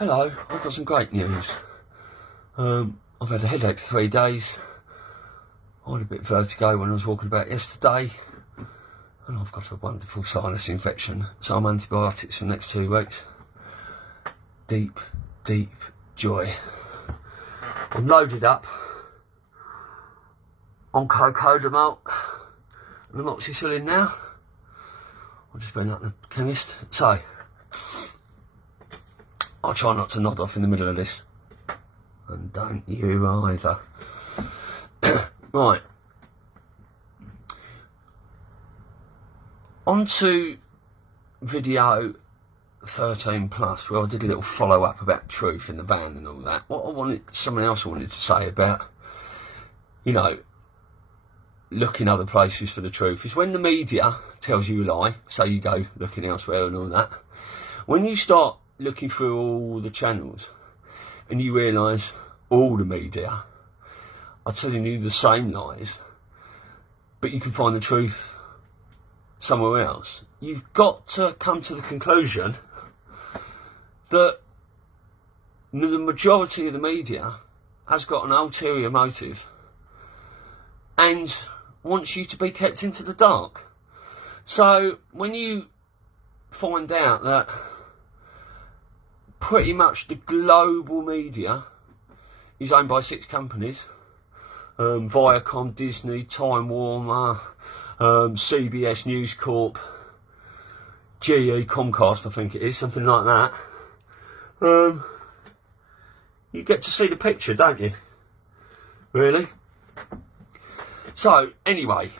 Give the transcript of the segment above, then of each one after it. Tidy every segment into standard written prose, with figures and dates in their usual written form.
Hello, I've got some great news. I've had a headache for 3 days. I had a bit of vertigo when I was walking about yesterday. And I've got a wonderful sinus infection. So I'm antibiotics for the next 2 weeks. Deep, deep joy. I'm loaded up on cocodamol and amoxicillin now. I've just been at the chemist. So, I'll try not to nod off in the middle of this. And don't you either. Right. On to video 13 plus, where I did a little follow up about truth in the van and all that. Something else I wanted to say about, looking other places for the truth is when the media tells you a lie, so you go looking elsewhere and all that. When you start looking through all the channels and you realise all the media are telling you the same lies, but you can find the truth somewhere else, you've got to come to the conclusion that the majority of the media has got an ulterior motive and wants you to be kept into the dark. So when you find out that pretty much the global media is owned by 6 companies, Viacom, Disney, Time Warner, CBS News Corp, GE, Comcast, I think it is, something like that. You get to see the picture, don't you? Really? So, anyway,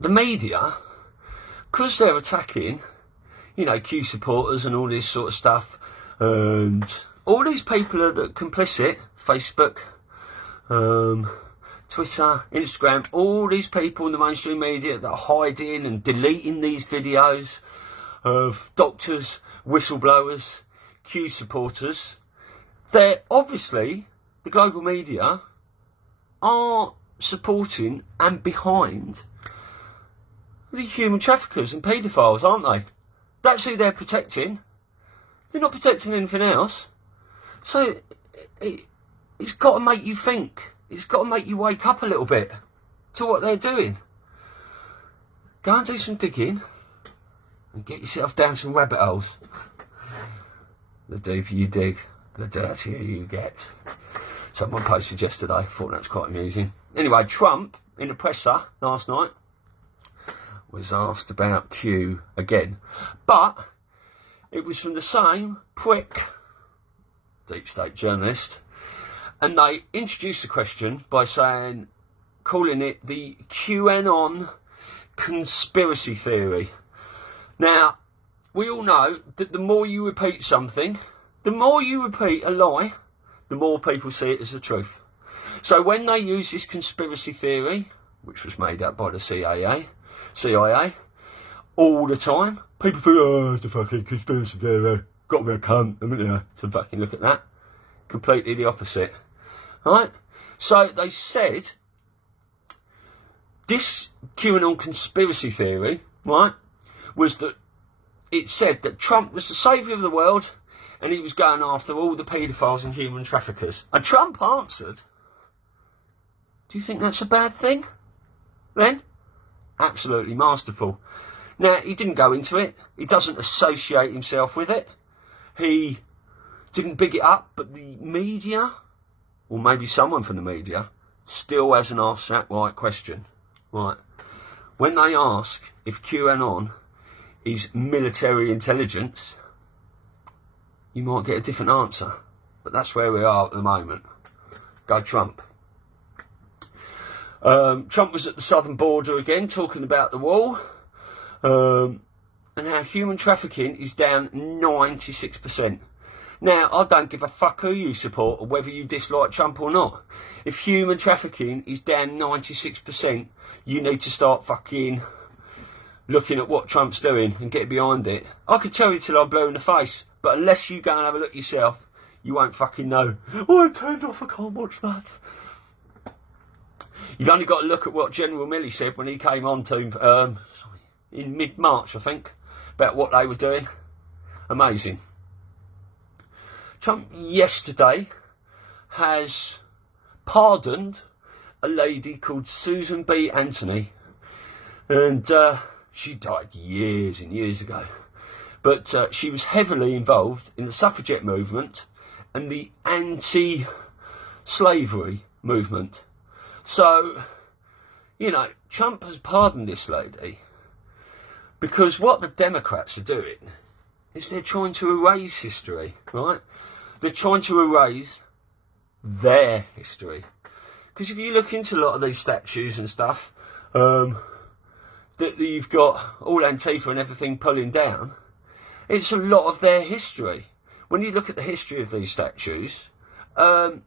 the media, because they're attacking, Q supporters and all this sort of stuff, and all these people are complicit, Facebook, Twitter, Instagram, all these people in the mainstream media that are hiding and deleting these videos of doctors, whistleblowers, Q supporters. They're obviously, the global media are supporting and behind the human traffickers and paedophiles, aren't they? That's who they're protecting. They're not protecting anything else. So it's got to make you think. It's got to make you wake up a little bit to what they're doing. Go and do some digging and get yourself down some rabbit holes. The deeper you dig, the dirtier you get. Someone posted yesterday, thought that's quite amusing. Anyway, Trump, in the presser last night, was asked about Q again. But it was from the same prick, deep state journalist, and they introduced the question by calling it the QAnon conspiracy theory. Now, we all know that the more you repeat something, the more you repeat a lie, the more people see it as the truth. So when they use this conspiracy theory, which was made up by the CIA, all the time, people think, oh, it's a fucking conspiracy theory, got to be a cunt, haven't you? So fucking look at that. Completely the opposite. Right? So they said, this QAnon conspiracy theory, right, was that it said that Trump was the saviour of the world and he was going after all the paedophiles and human traffickers. And Trump answered, do you think that's a bad thing? Then? Absolutely masterful. Now, he didn't go into it. He doesn't associate himself with it. He didn't big it up, but the media, or maybe someone from the media, still hasn't asked that right question. Right. When they ask if QAnon is military intelligence, you might get a different answer. But that's where we are at the moment. Go Trump. Trump was at the southern border again, talking about the wall, and how human trafficking is down 96%. Now, I don't give a fuck who you support or whether you dislike Trump or not. If human trafficking is down 96%, you need to start fucking looking at what Trump's doing and get behind it. I could tell you till I'm blue in the face, but unless you go and have a look yourself, you won't fucking know. Oh, I'm turned off, I can't watch that. You've only got to look at what General Milley said when he came on to, in mid-March, I think, about what they were doing. Amazing. Trump yesterday has pardoned a lady called Susan B. Anthony, and she died years and years ago, but she was heavily involved in the suffragette movement and the anti-slavery movement. So, you know, Trump has pardoned this lady because what the Democrats are doing is they're trying to erase history, right? They're trying to erase their history. Because if you look into a lot of these statues and stuff, that you've got all Antifa and everything pulling down, it's a lot of their history. When you look at the history of these statues, you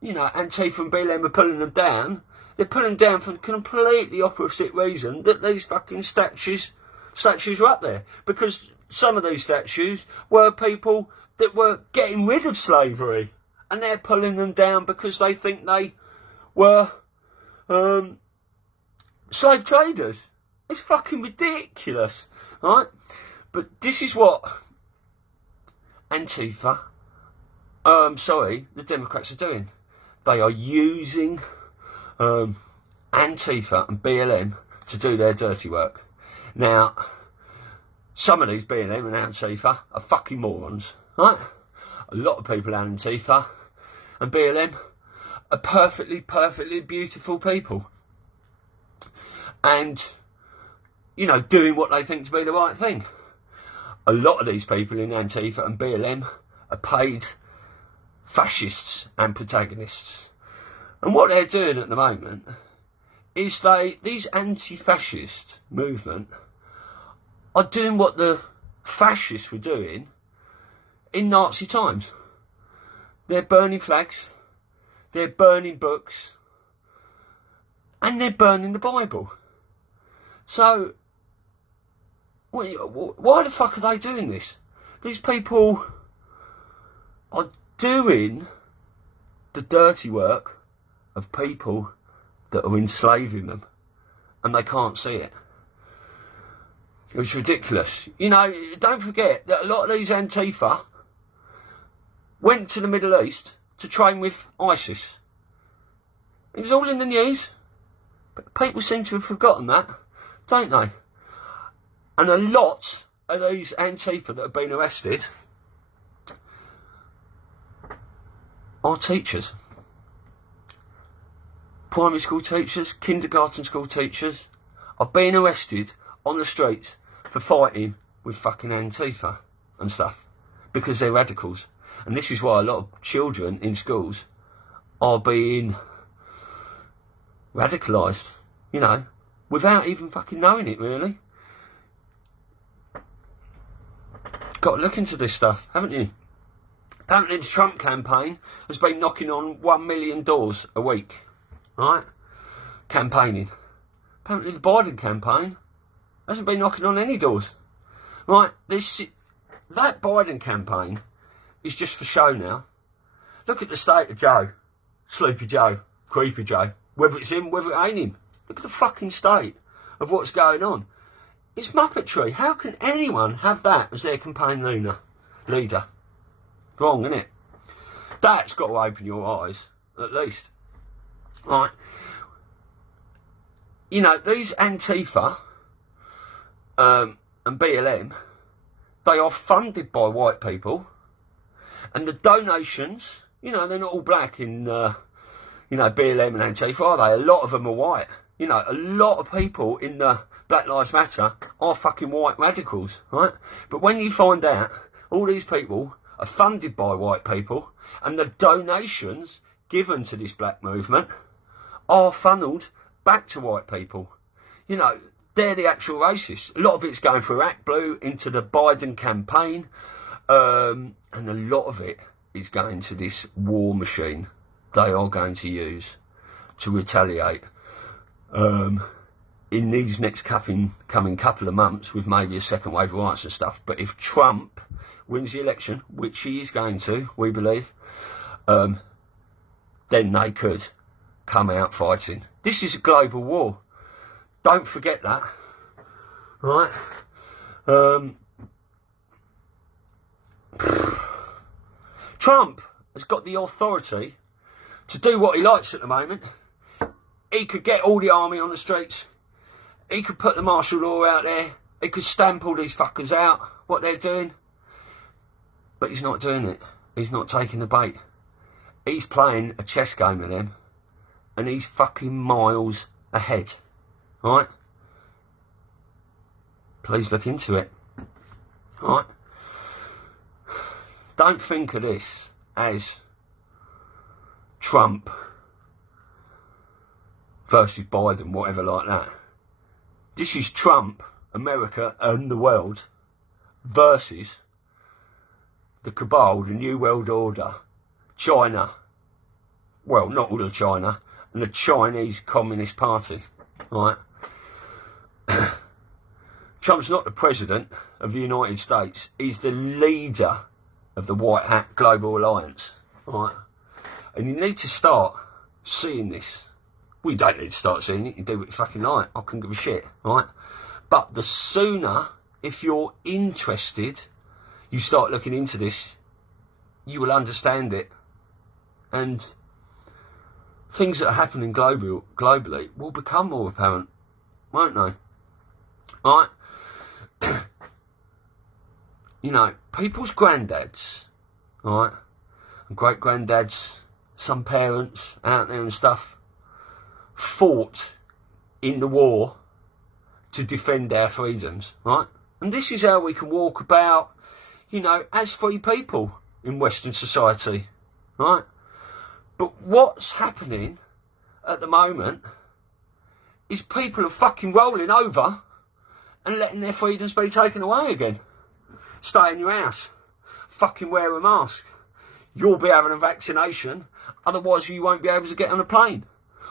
know, Antifa and BLM are pulling them down. They're pulling them down for completely opposite reason that these fucking statues were up there. Because some of these statues were people that were getting rid of slavery, and they're pulling them down because they think they were slave traders. It's fucking ridiculous, right? But this is what Antifa, the Democrats are doing. They are using Antifa and BLM to do their dirty work. Now, some of these BLM and Antifa are fucking morons, right? A lot of people in Antifa and BLM are perfectly beautiful people. And, you know, doing what they think to be the right thing. A lot of these people in Antifa and BLM are paid fascists and protagonists. And what they're doing at the moment is these anti-fascist movement are doing what the fascists were doing in Nazi times. They're burning flags, they're burning books, and they're burning the Bible. So, why the fuck are they doing this? These people are doing the dirty work of people that are enslaving them, and they can't see it. It's ridiculous. You know, don't forget that a lot of these Antifa went to the Middle East to train with ISIS. It was all in the news, but people seem to have forgotten that, don't they? And a lot of these Antifa that have been arrested are teachers. Primary school teachers, kindergarten school teachers are being arrested on the streets for fighting with fucking Antifa and stuff because they're radicals. And this is why a lot of children in schools are being radicalised, you know, without even fucking knowing it, really. Got to look into this stuff, haven't you? Apparently the Trump campaign has been knocking on 1 million doors a week, right? Campaigning. Apparently the Biden campaign hasn't been knocking on any doors, right? That Biden campaign is just for show now. Look at the state of Joe, Sleepy Joe, Creepy Joe, whether it's him, whether it ain't him. Look at the fucking state of what's going on. It's muppetry. How can anyone have that as their campaign leader? Wrong, isn't it? That's got to open your eyes, at least. Right. You know, these Antifa and BLM, they are funded by white people, and the donations, you know, they're not all black in, you know, BLM and Antifa, are they? A lot of them are white. You know, a lot of people in the Black Lives Matter are fucking white radicals, right? But when you find out all these people are funded by white people and the donations given to this black movement are funneled back to white people, you know, they're the actual racists. A lot of it's going through Act Blue into the Biden campaign, and a lot of it is going to this war machine they are going to use to retaliate in these next coming couple of months with maybe a second wave of riots and stuff. But if Trump wins the election, which he is going to, we believe, then they could come out fighting. This is a global war. Don't forget that, right? Trump has got the authority to do what he likes at the moment. He could get all the army on the streets. He could put the martial law out there. He could stamp all these fuckers out, what they're doing. But he's not doing it. He's not taking the bait. He's playing a chess game with them. And he's fucking miles ahead. Right? Please look into it. Right? Don't think of this as Trump versus Biden, whatever like that. This is Trump, America and the world versus the cabal, the New World Order, China, well, not all of China, and the Chinese Communist Party, right? Trump's not the president of the United States. He's the leader of the White Hat Global Alliance, right? And you need to start seeing this. We don't need to start seeing it. You do what you fucking like. I couldn't give a shit, right? But the sooner, if you're interested, you start looking into this, you will understand it. And things that are happening globally will become more apparent, won't they? Right? You know, people's granddads, right, and great-granddads, some parents out there and stuff, fought in the war to defend our freedoms, right? And this is how we can walk about, you know, as free people in Western society, right? But what's happening at the moment is people are fucking rolling over and letting their freedoms be taken away again. Stay in your house. Fucking wear a mask. You'll be having a vaccination, otherwise you won't be able to get on a plane.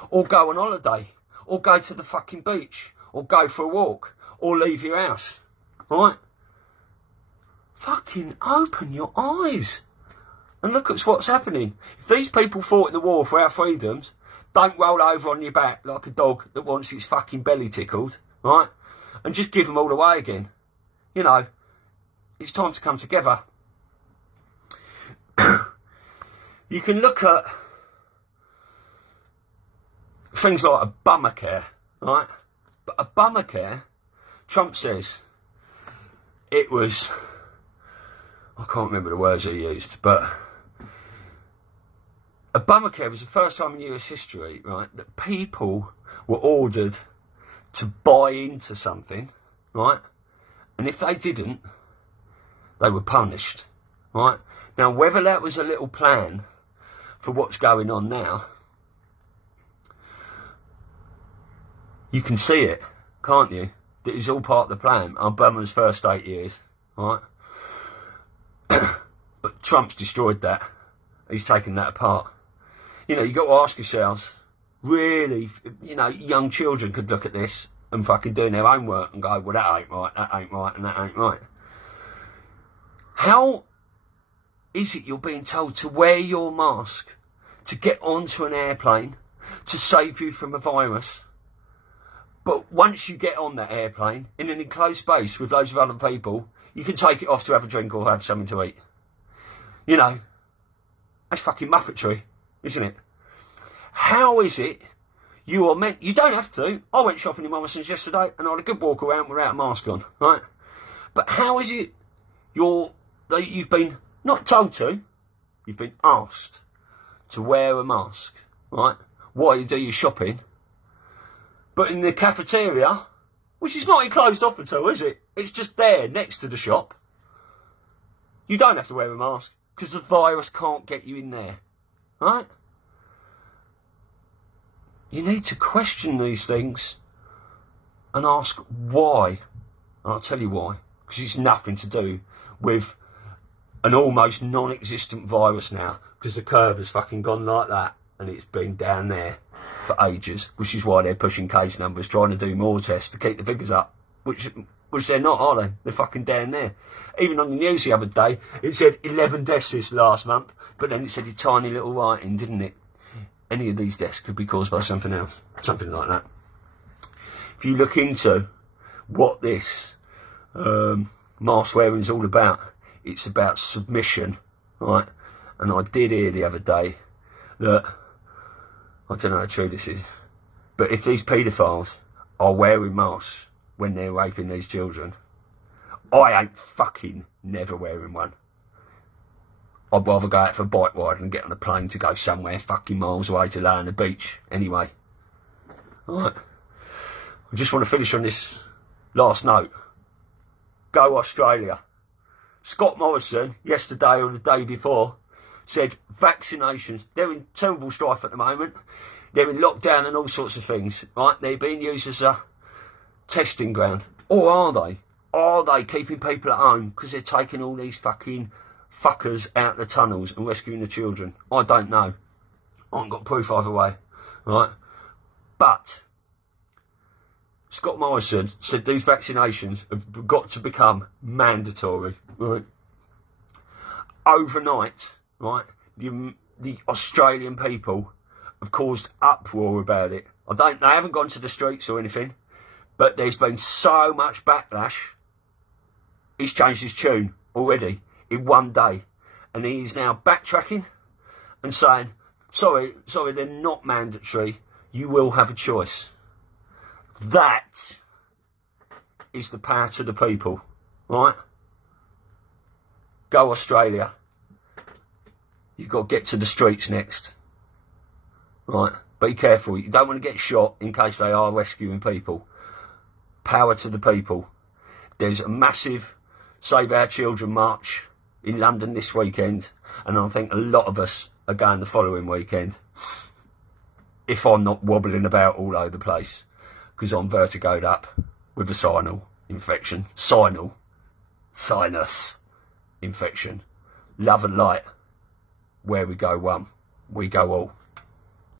Or go on holiday. Or go to the fucking beach. Or go for a walk. Or leave your house. Right? Fucking open your eyes. And look at what's happening. If these people fought in the war for our freedoms, don't roll over on your back like a dog that wants its fucking belly tickled. Right? And just give them all away again. You know, it's time to come together. You can look at things like Obamacare, right? But Obamacare, Trump says it was, I can't remember the words he used, but Obamacare was the first time in US history, right, that people were ordered to buy into something, right? And if they didn't, they were punished, right? Now, whether that was a little plan for what's going on now, you can see it, can't you? That is all part of the plan. Obama's first 8 years, right? But Trump's destroyed that. He's taken that apart. You know, you've got to ask yourselves, really, you know, young children could look at this and fucking doing their own work and go, well, that ain't right, and that ain't right. How is it you're being told to wear your mask, to get onto an airplane, to save you from a virus? But once you get on that airplane, in an enclosed space with loads of other people, you can take it off to have a drink or have something to eat. You know, that's fucking muppetry, isn't it? How is it you are meant... You don't have to. I went shopping in Morrison's yesterday and I had a good walk around without a mask on, right? But how is it you've been not told to, you've been asked to wear a mask, right, while you do your shopping? But in the cafeteria, which is not enclosed off at all, is it? It's just there next to the shop. You don't have to wear a mask because the virus can't get you in there, right? You need to question these things and ask why. And I'll tell you why. Because it's nothing to do with an almost non-existent virus now. Because the curve has fucking gone like that and it's been down there for ages. Which is why they're pushing case numbers, trying to do more tests to keep the figures up. Which they're not, are they? They're fucking down there. Even on the news the other day, it said 11 deaths this last month. But then it said a tiny little writing, didn't it? Any of these deaths could be caused by something else. Something like that. If you look into what this mask wearing is all about, it's about submission, right? And I did hear the other day that, I don't know how true this is, but if these paedophiles are wearing masks when they're raping these children, I ain't fucking never wearing one. I'd rather go out for a bike ride and get on a plane to go somewhere fucking miles away to lay on the beach anyway. Alright. I just want to finish on this last note. Go Australia. Scott Morrison, yesterday or the day before, said vaccinations, they're in terrible strife at the moment. They're in lockdown and all sorts of things, right? They're being used as a testing ground. Or are they? Are they keeping people at home because they're taking all these fucking fuckers out the tunnels and rescuing the children? I don't know. I haven't got proof either way, right? But Scott Morrison said these vaccinations have got to become mandatory, right? Overnight, right? The Australian people have caused uproar about it. They haven't gone to the streets or anything, but there's been so much backlash. He's changed his tune already in one day, and he is now backtracking and saying, sorry, they're not mandatory. You will have a choice. That is the power to the people, right? Go Australia. You've got to get to the streets next, right? Be careful. You don't want to get shot in case they are rescuing people. Power to the people. There's a massive Save Our Children march in London this weekend, and I think a lot of us are going the following weekend, if I'm not wobbling about all over the place, because I'm vertigoed up with a sinus infection. Love and light. Where we go one, we go all.